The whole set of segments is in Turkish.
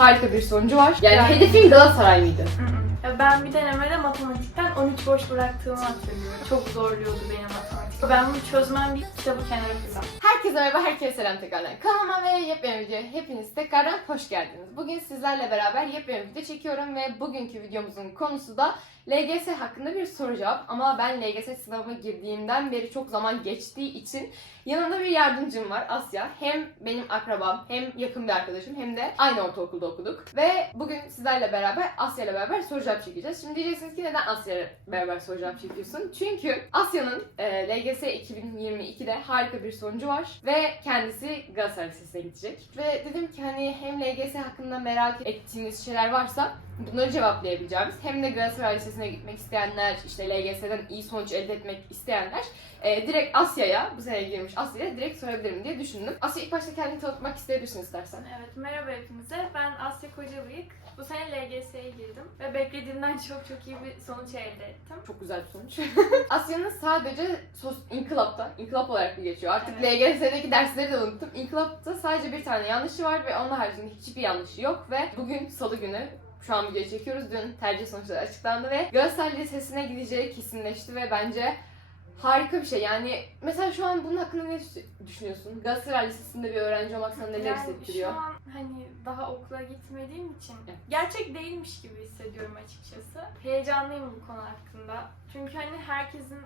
Harika bir sonucu var. Yani Yani- hedefin Galatasaray mıydı? Ya Ben bir denemede matematikten 13 boş bıraktığımı hatırlıyorum. Çok zorluyordu beni matematik. Ben bunu çözmem bir kitabı kenara fırlattım. Herkese merhaba, herkese selam tekrardan. Kanalıma ve yepyeni videoya hepiniz tekrardan hoş geldiniz. Bugün sizlerle beraber yepyeni video çekiyorum ve bugünkü videomuzun konusu da LGS hakkında bir soru cevap. Ama ben LGS sınavına girdiğimden beri çok zaman geçtiği için yanımda bir yardımcım var Asya. Hem benim akrabam hem yakın bir arkadaşım hem de aynı ortaokulda okuduk. Ve bugün sizlerle beraber Asya ile beraber soru cevap çekeceğiz. Şimdi diyeceksiniz ki neden Asya ile beraber soru cevap çekiyorsun? Çünkü Asya'nın e, LGS 2022'de harika bir sonucu var ve kendisi Galatasaray Lisesi'ne gidecek. Ve dedim ki hani hem LGS hakkında merak ettiğiniz şeyler varsa bunları cevaplayabileceğimiz hem de Galatasaray Lisesi'ne gitmek isteyenler, işte LGS'den iyi sonuç elde etmek isteyenler e, direkt Asya'ya, bu sene girmiş Asya'ya direkt sorabilirim diye düşündüm. Asya ilk başta kendini tanıtmak isteyebilirsin istersen. Evet, merhaba hepinize. Ben Asya Kocabıyık. Bu sene LGS'ye girdim ve beklediğimden çok çok iyi bir sonuç elde ettim. Çok güzel bir sonuç. Asya'nın sadece sos, inkılapta, inkılap olarak bir geçiyor. Artık Evet. LGS'deki dersleri de unuttum. İnkılapta sadece bir tane yanlışı var ve onun haricinde hiçbir yanlışı yok ve bugün salı günü şu an video çekiyoruz. Dün tercih sonuçları açıklandı ve Galatasaray Lisesi'ne gideceği kesinleşti ve bence harika bir şey. Yani mesela şu an bunun hakkında ne düş- düşünüyorsun? Galatasaray Lisesi'nde bir öğrenci olmak sana neler yani hissettiriyor? şu an hani daha okula gitmediğim için gerçek değilmiş gibi hissediyorum açıkçası. Heyecanlıyım bu konu hakkında. Çünkü hani herkesin,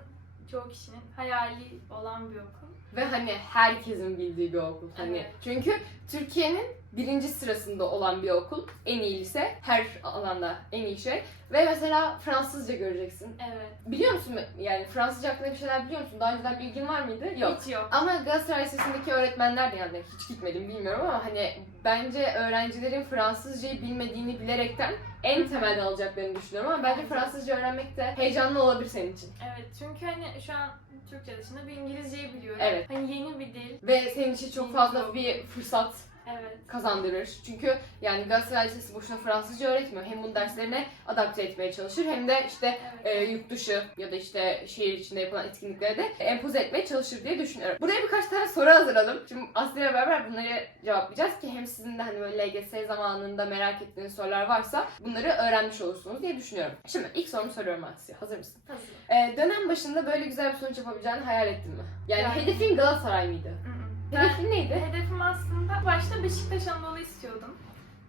çoğu kişinin hayali olan bir okul. Ve hani herkesin bildiği bir okul. Hani Evet. çünkü Türkiye'nin birinci sırasında olan bir okul. En iyi lise. Her alanda en iyi şey. Ve mesela Fransızca göreceksin. Evet. Biliyor musun yani Fransızca hakkında bir şeyler biliyor musun? Daha önceden bilgin var mıydı? Yok. Hiç yok. Ama Galatasaray Lisesi'ndeki öğretmenler de yani hiç gitmedim bilmiyorum ama hani bence öğrencilerin Fransızcayı bilmediğini bilerekten en temelden alacaklarını düşünüyorum ama bence Fransızca öğrenmek de heyecanlı olabilir senin için. Evet çünkü hani şu an Türkçe dışında bir İngilizceyi biliyorum. Evet. Hani yeni bir dil. Ve senin için çok fazla bir fırsat Evet. kazandırır. Çünkü yani Galatasaray Lisesi boşuna Fransızca öğretmiyor. Hem bunu derslerine adapte etmeye çalışır hem de işte Evet. e, yurt dışı ya da işte şehir içinde yapılan etkinliklere de empoze etmeye çalışır diye düşünüyorum. Buraya birkaç tane soru hazırladım. Şimdi Aslı'yla beraber bunları cevaplayacağız ki hem sizin de hani böyle LGS zamanında merak ettiğiniz sorular varsa bunları öğrenmiş olursunuz diye düşünüyorum. Şimdi ilk sorumu soruyorum Asya. Hazır mısın? Hazır. E, dönem başında böyle güzel bir sonuç yapabileceğini hayal ettin mi? Yani, Yani- hedefin Galatasaray mıydı? Hı. Ben- Hedefin neydi? Hedefim aslında başta Beşiktaş Anadolu istiyordum.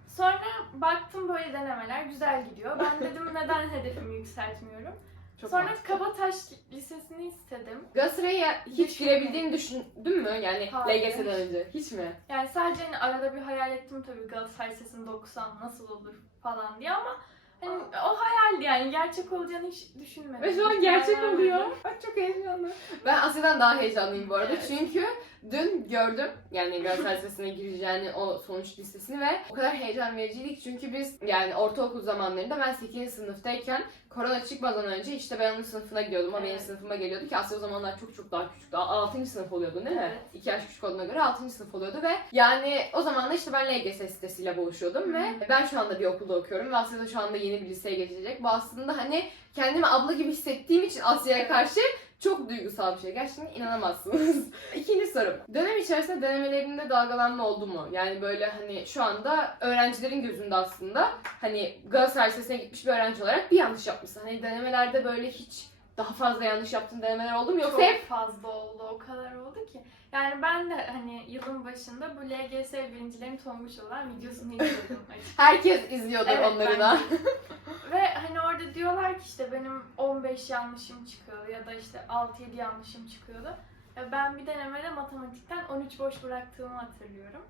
Sonra baktım böyle denemeler güzel gidiyor. Ben dedim neden hedefimi yükseltmiyorum. Çok Sonra mantıklı. Kabataş Lisesi'ni istedim. Galatasaray'a hiç Düşündüm. girebildiğini düşündün mü? Yani Hayır. LGS'den önce. Hiç mi? Yani sadece hani arada bir hayal ettim tabii Galatasaray Lisesi'nde okusam nasıl olur falan diye ama hani o hayaldi yani gerçek olacağını hiç düşünmedim. Ve şu an gerçek hayal oluyor. vermedim. Bak çok heyecanlı. Ben Asya'dan daha heyecanlıyım bu arada. Evet. Çünkü dün gördüm yani Galatasaray Lisesi'ne gireceğini o sonuç listesini ve o kadar heyecan vericiydi ki çünkü biz yani ortaokul zamanlarında ben 8. sınıftayken korona çıkmadan önce işte ben onun sınıfına gidiyordum. O benim sınıfıma geliyordu ki Asya o zamanlar çok çok daha küçüktü. 6. sınıf oluyordu değil mi? Evet. 2 yaş küçük olduğuna göre 6. sınıf oluyordu ve yani o zaman da işte ben LGS sitesiyle boğuşuyordum ve ben şu anda bir okulda okuyorum ve Asya da şu anda yeni bir liseye geçecek. Bu aslında hani kendimi abla gibi hissettiğim için Asya'ya karşı çok duygusal bir şey. Gerçekten inanamazsınız. İkinci sorum. Dönem içerisinde denemelerinde dalgalanma oldu mu? Yani böyle hani şu anda öğrencilerin gözünde aslında hani Galatasaray Lisesi'ne gitmiş bir öğrenci olarak bir yanlış yapmışsın. Hani denemelerde böyle hiç daha fazla yanlış yaptığın denemeler oldu mu? Yoksa Çok hep fazla oldu, o kadar oldu ki. Yani ben de hani yılın başında bu LGS birincilerin Tonguç olan videosunu açıkçası. herkes izliyordur Evet, onları da. Ve hani orada diyorlar ki işte benim 15 yanlışım çıkıyordu ya da işte 6-7 yanlışım çıkıyordu. Ya ben bir denemede matematikten 13 boş bıraktığımı hatırlıyorum.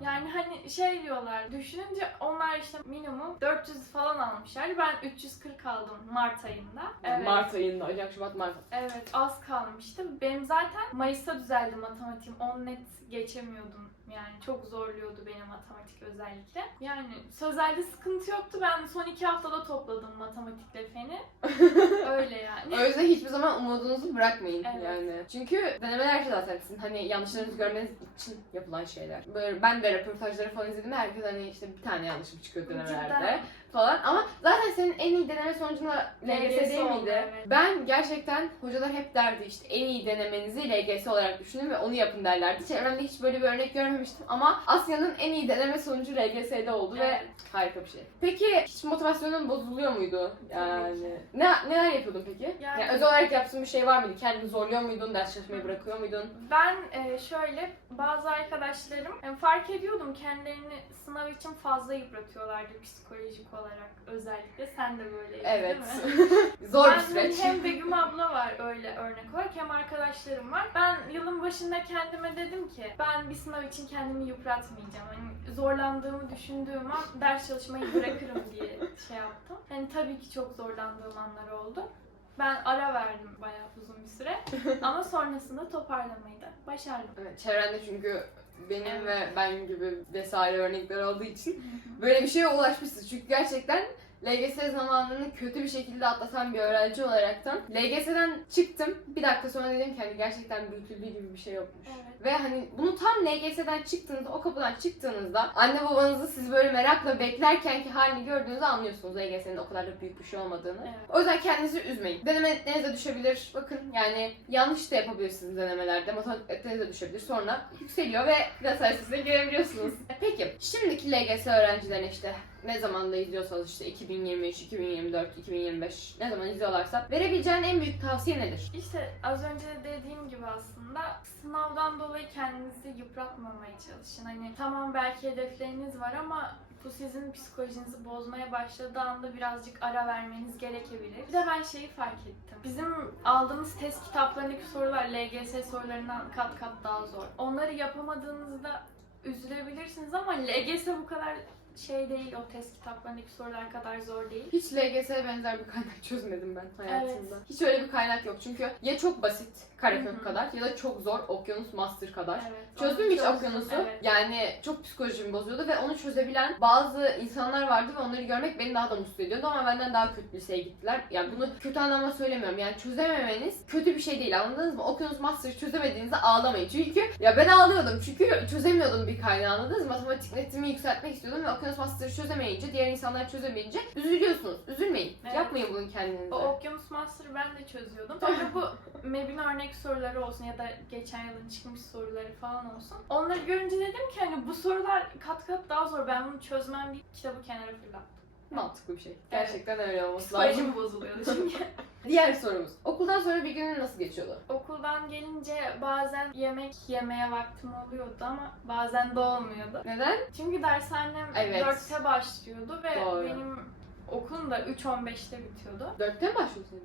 Yani hani şey diyorlar düşününce onlar işte minimum 400 falan almışlar. Ben 340 aldım Mart ayında. Evet. Mart ayında, Ocak, Şubat, Mart. Evet az kalmıştı. Benim zaten Mayıs'ta düzeldi matematiğim. 10 net geçemiyordum. Yani çok zorluyordu beni matematik özellikle. Yani sözelde sıkıntı yoktu. Ben son iki haftada topladım matematikle feni. O yüzden hiçbir zaman umudunuzu bırakmayın Evet. yani. Çünkü denemeler şey zaten sizin hani yanlışlarınızı görmeniz için yapılan şeyler. Böyle ben de röportajları falan izledim herkes hani işte bir tane yanlışım çıkıyor denemelerde Cidden. Falan ama zaten senin en iyi deneme sonucuna LGS değil miydi? evet. Ben gerçekten hocalar hep derdi işte en iyi denemenizi LGS olarak düşünün ve onu yapın derlerdi. Çevremde hiç böyle bir örnek görmedim beklememiştim ama Asya'nın en iyi deneme sonucu LGS'de oldu ve Evet. harika bir şey. Peki hiç motivasyonun bozuluyor muydu? Yani ne neler yapıyordun peki? Yani- Yani özel olarak yaptığın bir şey var mıydı? Kendini zorluyor muydun? Ders çalışmayı bırakıyor muydun? Ben e, şöyle bazı arkadaşlarım yani fark ediyordum kendilerini sınav için fazla yıpratıyorlardı psikolojik olarak özellikle. Sen de böyleydin Evet. değil mi? Zor ben bir süreç. hem Begüm abla var öyle örnek olarak hem arkadaşlarım var. Ben yılın başında kendime dedim ki ben bir sınav için kendimi yıpratmayacağım. Hani zorlandığımı düşündüğüm an ders çalışmayı bırakırım diye şey yaptım. Hani tabii ki çok zorlandığım anlar oldu. Ben ara verdim bayağı uzun bir süre. Ama sonrasında toparlamayı da başardım. Evet, çevrende çünkü benim ve ben gibi vesaire örnekler olduğu için böyle bir şeye ulaşmışsın. Çünkü gerçekten LGS zamanını kötü bir şekilde atlatan bir öğrenci olaraktan LGS'den çıktım. Bir dakika sonra dedim ki hani gerçekten büyütüldüğü gibi bir şey yokmuş. Evet. Ve hani bunu tam LGS'den çıktığınızda, o kapıdan çıktığınızda anne babanızı siz böyle merakla beklerken ki halini gördüğünüzde anlıyorsunuz LGS'nin o kadar da büyük bir şey olmadığını. Evet. O yüzden kendinizi üzmeyin. Denemelerinize düşebilir. Bakın yani yanlış da yapabilirsiniz denemelerde. Matematiklerinize düşebilir. Sonra yükseliyor ve biraz sayesinde girebiliyorsunuz. Peki şimdiki LGS öğrencilerine işte ne zaman da izliyorsanız işte 2023, 2024, 2025 ne zaman izliyorlarsa verebileceğin en büyük tavsiye nedir? İşte az önce de dediğim gibi aslında sınavdan dolayı kendinizi yıpratmamaya çalışın. Hani tamam belki hedefleriniz var ama bu sizin psikolojinizi bozmaya başladığı anda birazcık ara vermeniz gerekebilir. Bir de ben şeyi fark ettim. Bizim aldığımız test kitaplarındaki sorular LGS sorularından kat kat daha zor. Onları yapamadığınızda üzülebilirsiniz ama LGS bu kadar şey değil o test kitaplarındaki sorular kadar zor değil. Hiç LGS'ye benzer bir kaynak çözmedim ben hayatımda. Evet. Hiç öyle bir kaynak yok çünkü ya çok basit karekök kadar ya da çok zor okyanus master kadar. Evet. Çözdüm hiç çözdüm, okyanusu. Evet. Yani çok psikolojimi bozuyordu ve onu çözebilen bazı insanlar vardı ve onları görmek beni daha da mutlu ediyordu ama benden daha kötü liseye gittiler. Yani bunu kötü anlamda söylemiyorum. Yani çözememeniz kötü bir şey değil anladınız mı? Okyanus Master'ı çözemediğinizde ağlamayın. Çünkü ya ben ağlıyordum çünkü çözemiyordum bir kaynağı anladınız mı? Matematik netimi yükseltmek istiyordum ve Okyanus Master'ı çözemeyince, diğer insanlar çözemeyince üzülüyorsunuz. Üzülmeyin. Evet. Yapmayın bunu kendinize. O Okyanus Master'ı ben de çözüyordum. Sonra bu MEB'in örnek soruları olsun ya da geçen yılın çıkmış soruları falan olsun. Onları görünce dedim ki hani bu sorular kat kat daha zor. Ben bunu çözmem deyip kitabı kenara fırlattım. Mantıklı bir şey. Gerçekten öyle olması lazım. Psikolojim bozuluyordu çünkü. Diğer sorumuz. Okuldan sonra bir günün nasıl geçiyordu? Okuldan gelince bazen yemek yemeye vaktim oluyordu ama bazen de olmuyordu. Neden? Çünkü dershanem Evet. 4'te başlıyordu ve Doğru. benim okulum da 3.15'te bitiyordu. Dörtte mi başlıyorsun?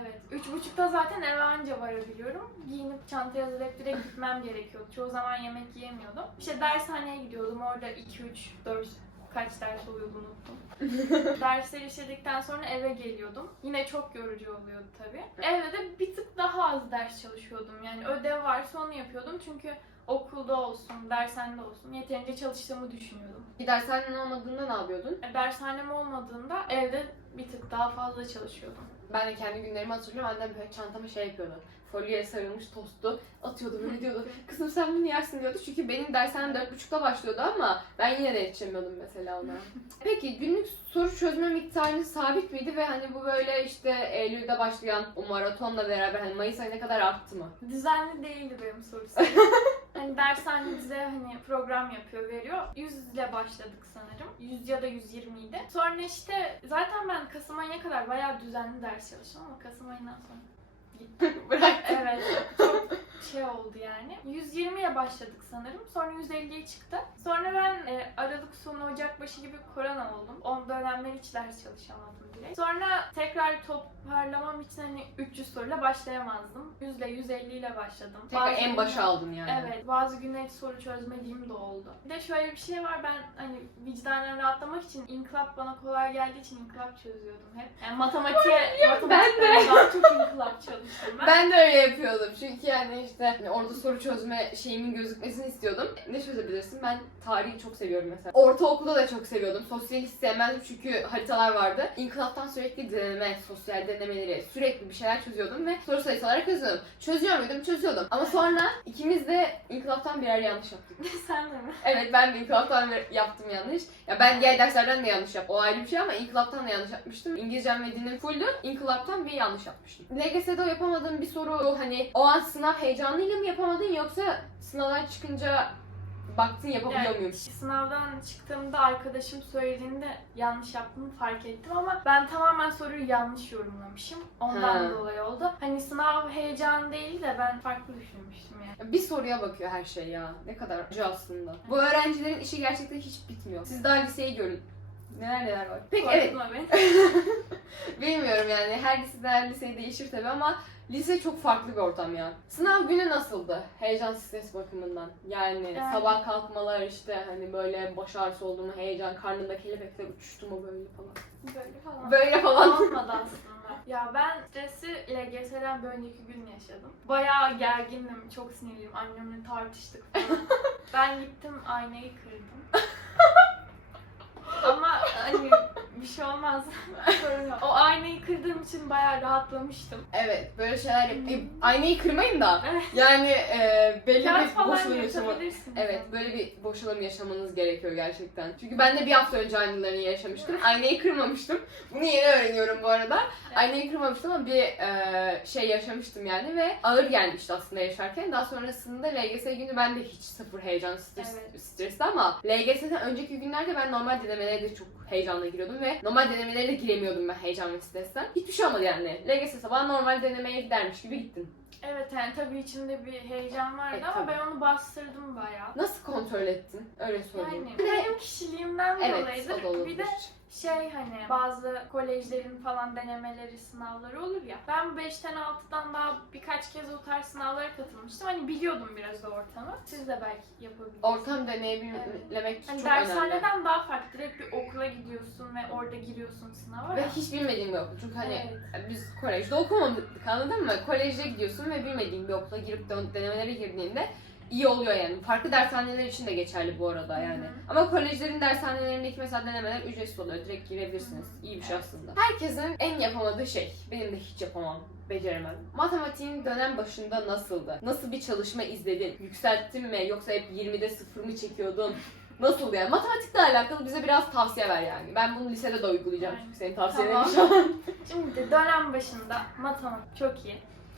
Evet. Üç buçukta zaten eve anca varabiliyorum. Giyinip çantaya hazırlayıp direkt gitmem gerekiyordu. Çoğu zaman yemek yiyemiyordum. İşte dershaneye gidiyordum. Orada 2, 3, 4 kaç ders oluyordu unuttum. Dersleri işledikten sonra eve geliyordum. Yine çok yorucu oluyordu tabii. Evde de bir tık daha az ders çalışıyordum. Yani ödev varsa onu yapıyordum. Çünkü okulda olsun, dershanede olsun yeterince çalıştığımı düşünüyordum. Bir dershanenin olmadığında ne yapıyordun? E, Dershanem olmadığında evde bir tık daha fazla çalışıyordum. Ben de kendi günlerimi hatırlıyorum. Annem böyle çantama şey yapıyordu. Folyoya sarılmış tostu atıyordu böyle diyordu. Kızım sen bunu yersin diyordu. Çünkü benim dershanem dört buçukta başlıyordu ama ben yine de yetişemiyordum mesela ona. Peki günlük soru çözme miktarınız sabit miydi ve hani bu böyle işte Eylül'de başlayan o maratonla beraber hani Mayıs ayına kadar arttı mı? Düzenli değildi benim soru sayım. hani dershane bize hani program yapıyor, veriyor. 100 ile başladık sanırım. 100 ya da 120 idi. Sonra işte zaten ben Kasım ayına kadar bayağı düzenli ders çalıştım ama Kasım ayından sonra Bıraktım. evet çok şey oldu yani. 120'ye başladık sanırım. Sonra 150'ye çıktı. Sonra ben e, Aralık sonu Ocak başı gibi korona oldum. O dönemler hiç ders çalışamadım bile. Sonra tekrar toparlamam için hani 300 soruyla başlayamazdım. 100 ile 150 ile başladım. Tekrar Bazı en başa aldın yani. Evet, bazı günler soru çözmediğim de oldu. Bir de şöyle bir şey var, ben hani vicdanen rahatlamak için inkılap bana kolay geldiği için inkılap çözüyordum hep. Yani matematiğe, matematikten daha çok inkılap çalıştım ben. Ben de öyle yapıyordum. Çünkü yani işte hani orada soru çözme şeyimin gözükmesini istiyordum. Ne çözebilirsin? Ben tarihi çok seviyorum mesela. Ortaokulda da çok seviyordum. Sosyal hiç sevmezdim çünkü haritalar vardı. İnkılaptan sürekli deneme, sosyal denemeleri, sürekli bir şeyler çözüyordum ve soru sayısı olarak yazıyordum. Çözüyor muydum? Çözüyordum. Ama sonra ikimiz de inkılaptan birer yanlış yaptık. Sen de mi? Evet ben de inkılaptan bir- yaptım yanlış. Ya ben diğer derslerden de yanlış yaptım. O ayrı bir şey ama inkılaptan da yanlış yapmıştım. İngilizcem ve dinim fulldü. İnkılaptan bir yanlış yapmıştım. LGS'de o yapamadığın bir soru hani o an sınav heyecanıyla mı yapamadın yoksa sınavdan çıkınca baktın yapabiliyor Yani muyum? Sınavdan çıktığımda arkadaşım söylediğinde yanlış yaptığımı fark ettim ama ben tamamen soruyu yanlış yorumlamışım. Ondan Ha. dolayı oldu. Hani sınav heyecanı değil de ben farklı düşünmüştüm yani. Bir soruya bakıyor her şey ya. Ne kadar acı aslında. Bu öğrencilerin işi gerçekten hiç bitmiyor. Siz daha liseyi görün. Neler neler var. Peki evet. Korkutma beni. Bilmiyorum yani her lisede her liseye değişir tabii ama lise çok farklı bir ortam ya. Sınav günü nasıldı? Heyecan stres bakımından. Yani, Yani- sabah kalkmalar işte hani böyle baş ağrısı oldu mu heyecan, karnında kelebekler uçuştu mu böyle falan. Böyle falan. Böyle falan. Olmadı aslında. Ya ben stresi LGS'den bir önceki gün yaşadım. Bayağı gergindim, çok sinirliyim. Annemle tartıştık falan. ben gittim aynayı kırdım. Ama hani bir şey olmaz. Sorun yok. O aynayı kırdığım için bayağı rahatlamıştım. Evet böyle şeyler yap. E, aynayı kırmayın da. Evet. Yani e, belli Kağıt bir falan boşluğun yaşama. yapabilirsin. Evet böyle bir boşalım yaşamanız gerekiyor gerçekten. Çünkü ben de bir hafta önce aynılarını yaşamıştım. Aynayı kırmamıştım. Bunu yeni öğreniyorum bu arada. Aynayı kırmamıştım ama bir e, şey yaşamıştım yani ve ağır gelmişti aslında yaşarken. Daha sonrasında LGS günü ben de hiç sıfır heyecan stres, Evet. stresli ama LGS'den önceki günlerde ben normal denemelere de çok heyecanla giriyordum ve normal denemelere de giremiyordum ben heyecan ve stresten. Hiçbir şey olmadı yani. LGS sabah normal denemeye gidermiş gibi gittim. Evet yani tabii içimde bir heyecan vardı E, ama tabii. ben onu bastırdım bayağı. Nasıl kontrol ettin? Öyle sorayım. Yani benim kişiliğimden evet dolayıdır. o da olabilir. Bir de şey hani bazı kolejlerin falan denemeleri, sınavları olur ya. Ben 5'ten 6'dan daha birkaç kez o tarz sınavlara katılmıştım. Hani biliyordum biraz da ortamı. Siz de belki yapabilirsiniz. Ortam deneyimlemek Hani çok önemli. dershaneden daha farklı. Direkt bir okula gidiyorsun ve orada giriyorsun sınava. Ve ya. hiç bilmediğim bir okul. Çünkü hani Evet. biz kolejde okumadık anladın mı? Kolejde gidiyorsun ve bilmediğin bir okula girip de denemelere girdiğinde iyi oluyor yani. Farklı dershaneler için de geçerli bu arada yani. Hı hı. Ama kolejlerin dershanelerindeki mesela denemeler ücretsiz oluyor. Direkt girebilirsiniz. İyi bir şey aslında. Herkesin en yapamadığı şey. Benim de hiç yapamam. Beceremem. Matematiğin dönem başında nasıldı? Nasıl bir çalışma izledin? Yükselttin mi? Yoksa hep 20'de sıfır mı çekiyordun? Nasıl yani? Matematikle alakalı bize biraz tavsiye ver yani. Ben bunu lisede de uygulayacağım çünkü senin tavsiyelerin Tamam. şu an. Şimdi dönem başında matematik çok iyi.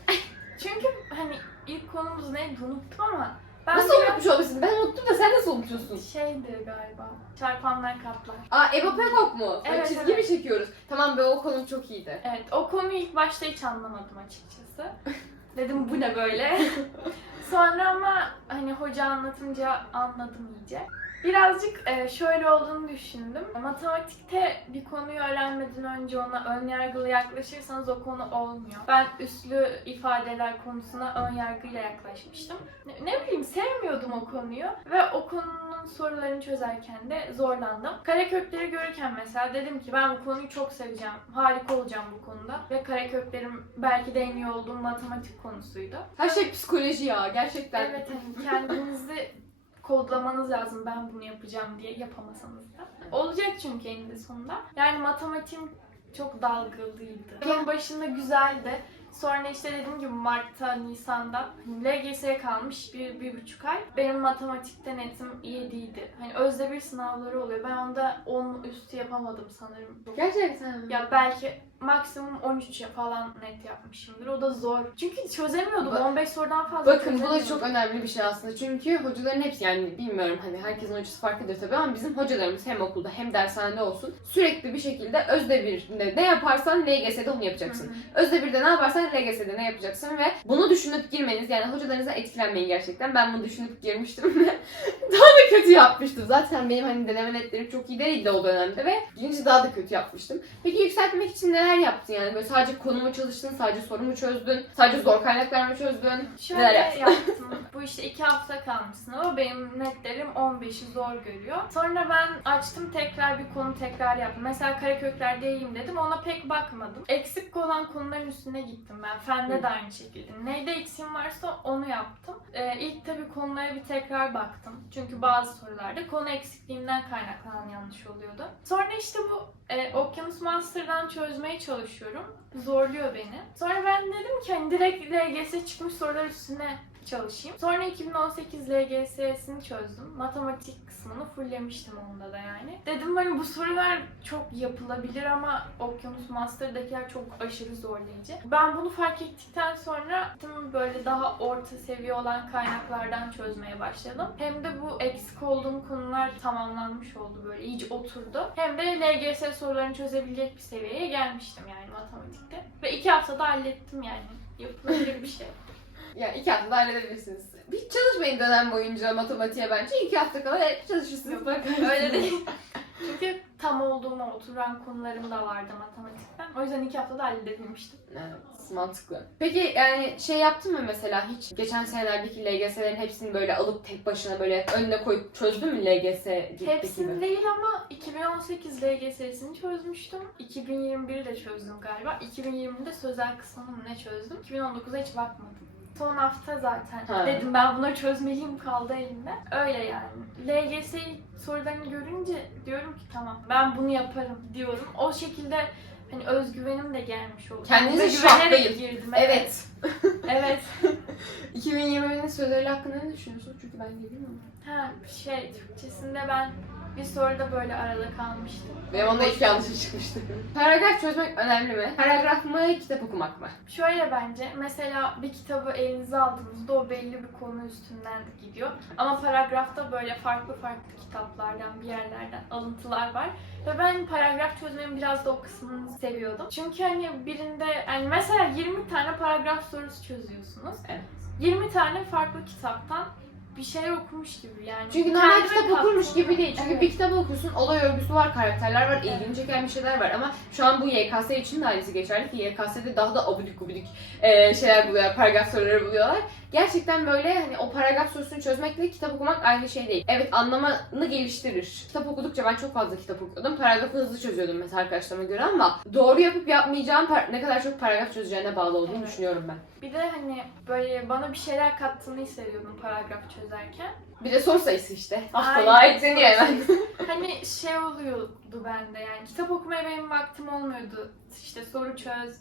Çünkü hani ilk konumuz neydi unuttum ama ben Nasıl biraz unutmuş olabilirsin? Ben unuttum da sen nasıl unutuyorsun? şeydi galiba. Çarpanlar katlar. Aa Eva Pekok mu? Bak, Evet, çizgi evet. mi çekiyoruz? Tamam be o konu çok iyiydi. Evet o konuyu ilk başta hiç anlamadım açıkçası. Dedim bu ne böyle? Sonra ama hani hoca anlatınca anladım iyice. Birazcık e, şöyle olduğunu düşündüm. Matematikte bir konuyu öğrenmeden önce ona ön yargılı yaklaşırsanız o konu olmuyor. Ben üslü ifadeler konusuna ön yargıyla yaklaşmıştım. Ne, ne bileyim sevmiyordum o konuyu ve o konunun sorularını çözerken de zorlandım. Karekökleri görürken mesela dedim ki ben bu konuyu çok seveceğim. Harika olacağım bu konuda. Ve kareköklerim belki de en iyi olduğum matematik konusuydu. Her şey psikoloji ya gerçekten. Evet hani kendinizi kodlamanız lazım ben bunu yapacağım diye yapamasanız da. Olacak çünkü eninde sonunda. Yani matematiğim çok dalgalıydı. Yılın başında güzeldi. Sonra işte dediğim gibi Mart'ta, Nisan'da LGS'ye kalmış bir, bir buçuk ay. Benim matematikte netim iyi değildi. Hani özde bir sınavları oluyor. Ben onda 10 üstü yapamadım sanırım. Gerçekten. Ya belki maksimum 13 falan net yapmışımdır. O da zor. Çünkü çözemiyordum. Ba- 15 sorudan fazla Bakın bu da çok önemli bir şey aslında. Çünkü hocaların hepsi yani bilmiyorum hani herkesin hocası farklıdır tabii ama bizim hocalarımız hem okulda hem dershanede olsun sürekli bir şekilde özde bir ne yaparsan LGS'de onu yapacaksın. Hı hı. Özde bir de ne yaparsan LGS'de ne yapacaksın ve bunu düşünüp girmeniz yani hocalarınıza etkilenmeyin gerçekten. Ben bunu düşünüp girmiştim ve daha da kötü yapmıştım. Zaten benim hani deneme netlerim çok iyi değildi o dönemde ve birinci daha da kötü yapmıştım. Peki yükseltmek için neler yaptın yani? Böyle sadece konumu çalıştın, sadece soru mu çözdün, sadece zor kaynaklar mı çözdün? Şöyle Neler yaptın? yaptım. Bu işte iki hafta kalmışsın ama benim netlerim 15'i zor görüyor. Sonra ben açtım tekrar bir konu tekrar yaptım. Mesela karekökler diyeyim dedim ona pek bakmadım. Eksik olan konuların üstüne gittim ben. Fende de aynı şekilde. Neyde eksiğim varsa onu yaptım. Ee, ilk tabii konulara bir tekrar baktım. Çünkü bazı sorularda konu eksikliğinden kaynaklanan yanlış oluyordu. Sonra işte bu e, Okyanus Master'dan çözmeye çalışıyorum. Zorluyor beni. Sonra ben dedim ki hani direkt LGS çıkmış sorular üstüne çalışayım. Sonra 2018 LGS'sini çözdüm. Matematik kısmını fulllemiştim onda da yani. Dedim hani bu sorular çok yapılabilir ama Okyanus Master'dakiler çok aşırı zorlayıcı. Ben bunu fark ettikten sonra tüm böyle daha orta seviye olan kaynaklardan çözmeye başladım. Hem de bu eksik olduğum konular tamamlanmış oldu böyle iyice oturdu. Hem de LGS sorularını çözebilecek bir seviyeye gelmiştim yani matematikte. Ve iki haftada hallettim yani. Yapılabilir bir şey. Yani iki haftada halledebilirsiniz. Hiç çalışmayın dönem boyunca matematiğe bence. iki hafta kala çalışırsınız. Yok, bakarsınız. Öyle değil. Çünkü tam olduğuma oturan konularım da vardı matematikten. O yüzden iki haftada halledebilmiştim. Evet, mantıklı. Peki yani şey yaptın mı mesela hiç geçen senelerdeki LGS'lerin hepsini böyle alıp tek başına böyle önüne koyup çözdün mü LGS gibi? Hepsini değil ama 2018 LGS'sini çözmüştüm. 2021'i de çözdüm galiba. 2020'de sözel kısmını mı ne çözdüm. 2019'a hiç bakmadım. Son hafta zaten Ha. dedim ben bunları çözmeliyim kaldı elimde. Öyle yani. LGS sorularını görünce diyorum ki tamam ben bunu yaparım diyorum. O şekilde hani özgüvenim de gelmiş oldu. Kendinizi şartlayın. girdim. Evet. Evet. 2020'nin sözleri hakkında ne düşünüyorsun? Çünkü ben bilmiyorum. Ha şey Türkçesinde ben bir soruda böyle arada kalmıştım. Ve onda iki yanlışı çıkmıştı. Paragraf çözmek önemli mi? Paragraf mı, kitap okumak mı? Şöyle bence mesela bir kitabı elinize aldığınızda o belli bir konu üstünden gidiyor. Ama paragrafta böyle farklı farklı kitaplardan bir yerlerden alıntılar var. Ve ben paragraf çözmenin biraz da o kısmını seviyordum. Çünkü hani birinde yani mesela 20 tane paragraf sorusu çözüyorsunuz. Evet. 20 tane farklı kitaptan bir şey okumuş gibi yani. Çünkü normal kitap okurmuş gibi değil. Çünkü Evet. bir kitap okuyorsun, olay örgüsü var, karakterler var, ilgini çeken bir şeyler var. Ama şu an bu YKS için de aynısı geçerli ki YKS'de daha da abidik gubidik e, şeyler buluyorlar, paragraf soruları buluyorlar. Gerçekten böyle hani o paragraf sorusunu çözmekle kitap okumak aynı şey değil. Evet anlamanı geliştirir. Kitap okudukça ben çok fazla kitap okuyordum. Paragrafı hızlı çözüyordum mesela arkadaşlarıma göre ama doğru yapıp yapmayacağım ne kadar çok paragraf çözeceğine bağlı olduğunu Evet. düşünüyorum ben. Bir de hani böyle bana bir şeyler kattığını hissediyordum paragraf çözerken. Bir de soru sayısı işte. Haftalığa ekleniyor hemen. hani şey oluyordu bende yani kitap okumaya benim vaktim olmuyordu. İşte soru çöz,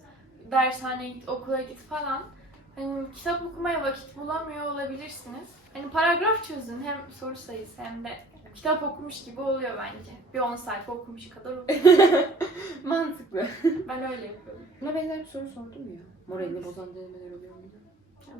dershaneye git, okula git falan. Hani kitap okumaya vakit bulamıyor olabilirsiniz. Hani paragraf çözün hem soru sayısı hem de kitap okumuş gibi oluyor bence. Bir 10 sayfa okumuş kadar oluyor. Mantıklı. ben öyle yapıyorum. Buna benzer bir soru sordum ya. Moralini bozan denemeler oluyor muydu?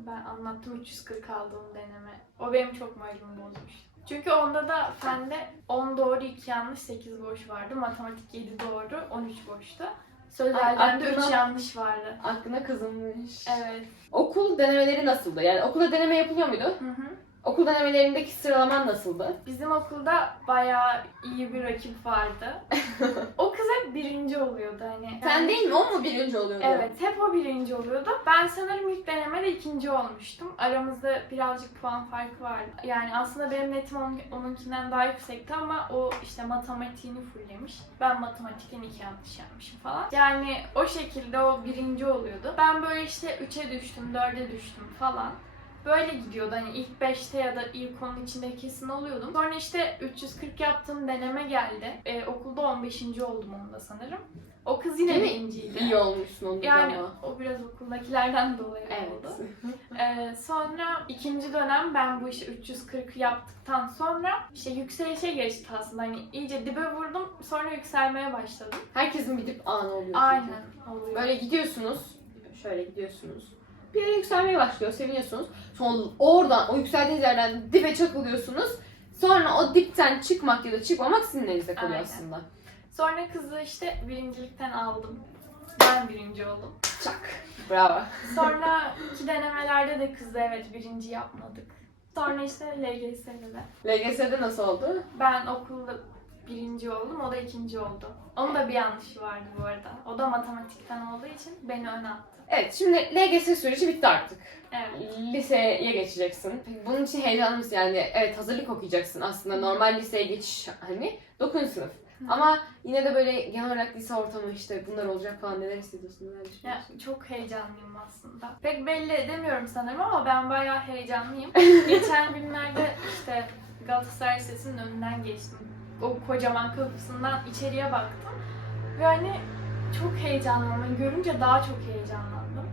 Ben anlattım 340 aldığım deneme. O benim çok moralimi bozmuş. Çünkü onda da fende 10 doğru 2 yanlış 8 boş vardı. Matematik 7 doğru 13 boştu. Sözelden de 3 aklına- yanlış vardı. Aklına kazınmış. Evet. Okul denemeleri nasıldı? Yani okulda deneme yapılıyor muydu? Hı hı. Okul denemelerindeki sıralaman nasıldı? Bizim okulda bayağı iyi bir rakip vardı. o kız hep birinci oluyordu hani. Sen değil mi? O mu birinci oluyordu? Evet, hep o birinci oluyordu. Ben sanırım ilk denemede ikinci olmuştum. Aramızda birazcık puan farkı vardı. Yani aslında benim netim onun, onunkinden daha yüksekti ama o işte matematiğini fulllemiş. Ben matematikten iki yanlış yapmışım falan. Yani o şekilde o birinci oluyordu. Ben böyle işte üçe düştüm, dörde düştüm falan. Böyle gidiyordu hani ilk 5'te ya da ilk onun içinde kesin oluyordum. Sonra işte 340 yaptığım deneme geldi. Ee, okulda 15. oldum onda sanırım. O kız yine Değil mi? birinciydi. İyi olmuşsun onda Yani ama. o biraz okuldakilerden dolayı oldu. Evet. Ee, sonra ikinci dönem ben bu işi 340 yaptıktan sonra işte yükselişe geçti aslında. Hani iyice dibe vurdum sonra yükselmeye başladım. Herkesin bir dip anı oluyor. Aynen oluyor. Böyle gidiyorsunuz. Şöyle gidiyorsunuz. Bir yere yükselmeye başlıyor, seviniyorsunuz. Sonra oradan, o yükseldiğiniz yerden dibe çakılıyorsunuz. Sonra o dipten çıkmak ya da çıkmamak sizin elinizde kalıyor Aynen. aslında. Sonra kızı işte birincilikten aldım. Ben birinci oldum. Çak. Bravo. Sonra iki denemelerde de kızı evet birinci yapmadık. Sonra işte LGS'de de. LGS'de nasıl oldu? Ben okulda birinci oldum, o da ikinci oldu. Onun da bir yanlışı vardı bu arada. O da matematikten olduğu için beni öne attı. Evet, şimdi LGS süreci bitti artık. Evet. Liseye geçeceksin. Peki bunun için heyecanlı mısın? Yani evet hazırlık okuyacaksın aslında. Normal liseye geçiş hani 9. sınıf. Ama yine de böyle genel olarak lise ortamı işte bunlar olacak falan neler hissediyorsun, neler Ya, düşünüyorsun? çok heyecanlıyım aslında. Pek belli edemiyorum sanırım ama ben bayağı heyecanlıyım. Geçen günlerde işte Galatasaray Lisesi'nin önünden geçtim. O kocaman kapısından içeriye baktım. Ve hani çok heyecanlandım. Görünce daha çok heyecanlandım.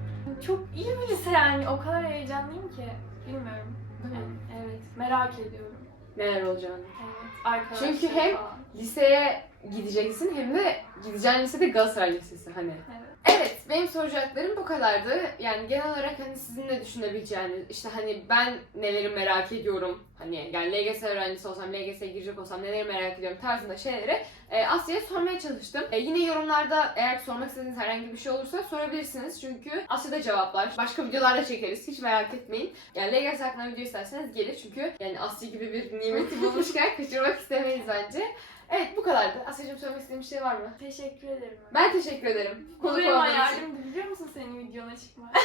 Çok iyi bir lise yani. O kadar heyecanlıyım ki. Bilmiyorum. Yani, evet. Merak ediyorum. Neler olacağını. Evet. Arkadaşlar Çünkü hem- falan. Liseye gideceksin hem de gideceğin lise de Galatasaray Lisesi hani. Evet. Evet, benim soracaklarım bu kadardı. Yani genel olarak hani sizin de düşünebileceğiniz, işte hani ben neleri merak ediyorum, hani yani LGS öğrencisi olsam, LGS'ye girecek olsam neleri merak ediyorum tarzında şeyleri e, Asya'ya sormaya çalıştım. E, yine yorumlarda eğer sormak istediğiniz herhangi bir şey olursa sorabilirsiniz. Çünkü Asya'da cevaplar. Başka videolarda çekeriz, hiç merak etmeyin. Yani LGS hakkında video isterseniz gelir çünkü yani Asya gibi bir nimeti bulmuşken kaçırmak istemeyiz bence. Evet bu kadardı. Asya'cığım söylemek istediğin bir şey var mı? Teşekkür ederim. Ben teşekkür ederim. Bu Konuk benim için. hayalimdi biliyor musun senin videona çıkmak?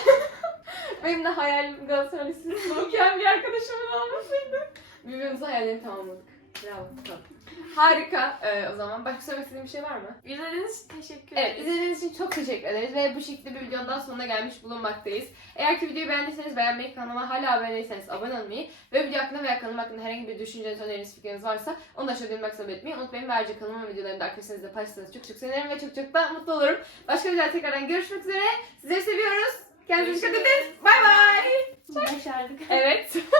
Benim de hayalim Galatasaray Lisesi'nde okuyan bir arkadaşımın olmasıydı. Birbirimizin hayallerini tamamladık. Bravo. Tamam. Harika. Ee, o zaman başka söylemek istediğin bir şey var mı? İzlediğiniz için teşekkür Evet, ederim. izlediğiniz için çok teşekkür ederiz ve bu şekilde bir videonun daha sonuna gelmiş bulunmaktayız. Eğer ki videoyu beğendiyseniz beğenmeyi, kanalıma hala abone değilseniz abone olmayı ve video hakkında veya kanalım hakkında herhangi bir düşünceniz, öneriniz, fikriniz varsa onu da aşağıda yorumlar kısmına belirtmeyi unutmayın. Ve ayrıca kanalımın videolarını da arkadaşlarınızla paylaşırsanız çok çok sevinirim ve çok çok da mutlu olurum. Başka videoda tekrardan görüşmek üzere. Sizleri seviyoruz. Kendinize dikkat edin. Bay bay. Başardık. Evet.